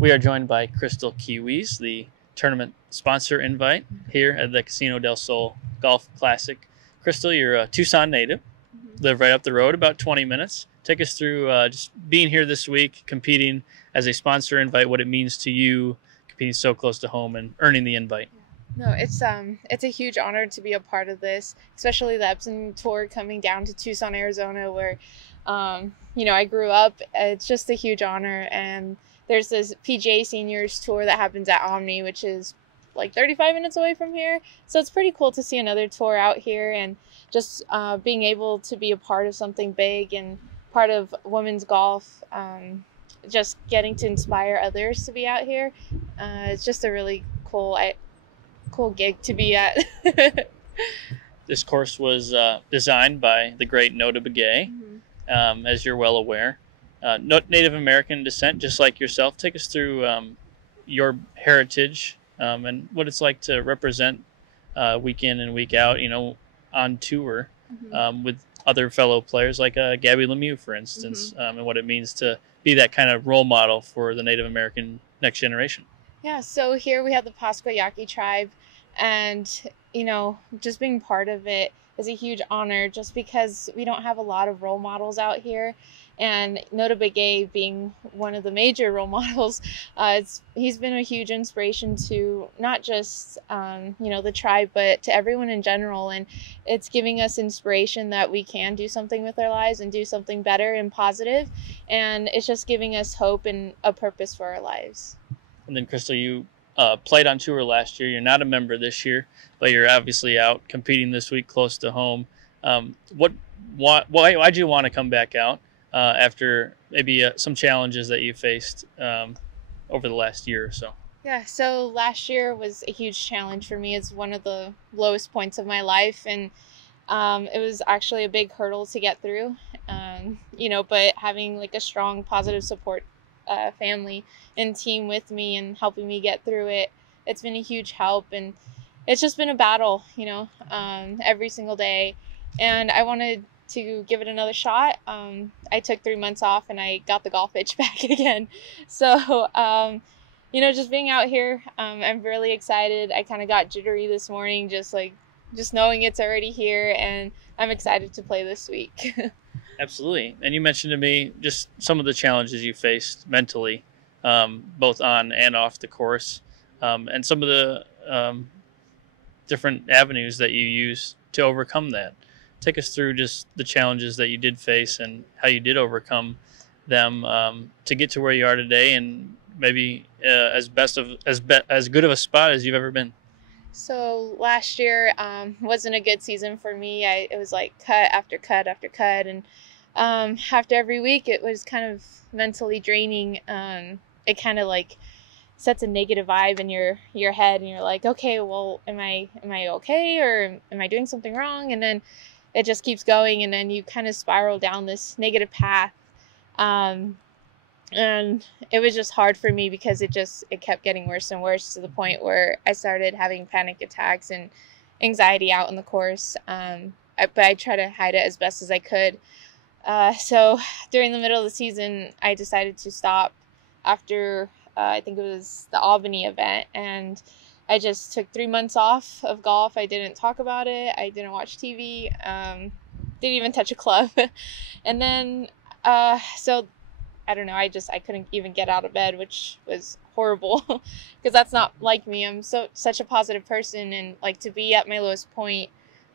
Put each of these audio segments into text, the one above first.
We are joined by Krystal Quihuis, the tournament sponsor invite here at the Casino del Sol Golf Classic. Krystal, you're a Tucson native, live right up the road, about 20 minutes. Take us through just being here this week, competing as a sponsor invite, what it means to you, competing so close to home and earning the invite. No, it's a huge honor to be a part of this, especially the Epson tour coming down to Tucson, Arizona, where I grew up. It's just a huge honor. And there's this PGA Seniors tour that happens at Omni, which is like 35 minutes away from here. So it's pretty cool to see another tour out here, and just being able to be a part of something big and part of women's golf. Just getting to inspire others to be out here. It's just a really cool gig to be at. This course was designed by the great Nota Begay, as you're well aware. Native American descent, just like yourself. Take us through your heritage and what it's like to represent week in and week out, on tour with other fellow players like Gabby Lemieux, for instance, and what it means to be that kind of role model for the Native American next generation. Yeah, so here we have the Pascua Yaqui tribe, and just being part of it is a huge honor, just because we don't have a lot of role models out here. And Nota Begay being one of the major role models, he's been a huge inspiration to not just the tribe, but to everyone in general. And it's giving us inspiration that we can do something with our lives and do something better and positive. And it's just giving us hope and a purpose for our lives. And then, Krystal, you played on tour last year. You're not a member this year, but you're obviously out competing this week close to home. Why'd you want to come back out after maybe some challenges that you faced over the last year or so? Yeah, so last year was a huge challenge for me. It's one of the lowest points of my life, and it was actually a big hurdle to get through. But having like a strong, positive support family and team with me and helping me get through it, it's been a huge help. And it's just been a battle, every single day. And I wanted to give it another shot. I took 3 months off and I got the golf itch back again. So, just being out here, I'm really excited. I kind of got jittery this morning, just knowing it's already here, and I'm excited to play this week. Absolutely. And you mentioned to me just some of the challenges you faced mentally, both on and off the course, and some of the different avenues that you use to overcome that. Take us through just the challenges that you did face and how you did overcome them to get to where you are today, and maybe as good of a spot as you've ever been. So last year wasn't a good season for me. It was like cut after cut after cut, and after every week it was kind of mentally draining. It kind of like sets a negative vibe in your head, and you're like, okay, well, am I okay, or am I doing something wrong? And then it just keeps going, and then you kind of spiral down this negative path. And it was just hard for me because it kept getting worse and worse, to the point where I started having panic attacks and anxiety out on the course. But I tried to hide it as best as I could. So during the middle of the season, I decided to stop after I think it was the Albany event, and I just took 3 months off of golf. I didn't talk about it. I didn't watch TV. Didn't even touch a club. And then, so I don't know. I couldn't even get out of bed, which was horrible because that's not like me. I'm such a positive person, and like to be at my lowest point,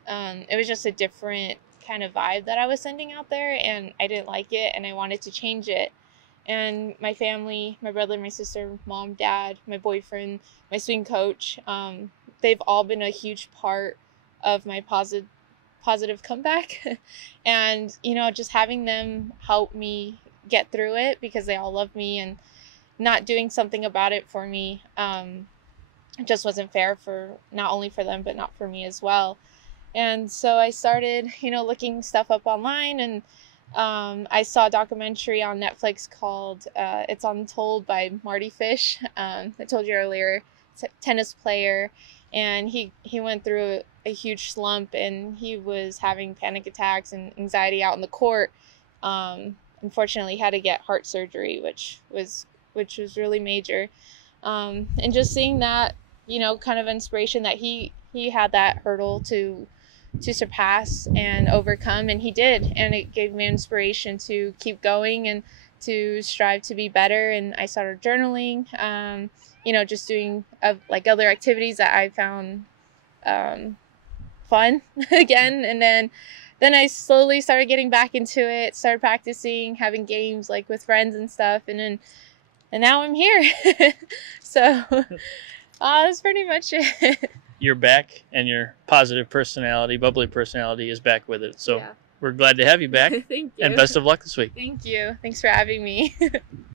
it was just a different kind of vibe that I was sending out there, and I didn't like it, and I wanted to change it. And my family, my brother, my sister, mom, dad, my boyfriend, my swing coach, they've all been a huge part of my positive comeback. And, just having them help me get through it, because they all love me, and not doing something about it for me just wasn't fair, for not only for them, but not for me as well. And so I started, looking stuff up online, and I saw a documentary on Netflix called It's Untold by Marty Fish. I told you earlier, it's a tennis player, and he went through a huge slump, and he was having panic attacks and anxiety out in the court. Unfortunately, he had to get heart surgery, which was which was really major. And just seeing that, you know, kind of inspiration that he had that hurdle to surpass and overcome, and he did, and it gave me inspiration to keep going and to strive to be better. And I started journaling, you know, just doing like other activities that I found fun again. And then I slowly started getting back into it, started practicing, having games like with friends and stuff, and now I'm here. So that's pretty much it. You're back, and your positive personality, bubbly personality is back with it. So Yeah. we're glad to have you back. Thank you. And best of luck this week. Thank you. Thanks for having me.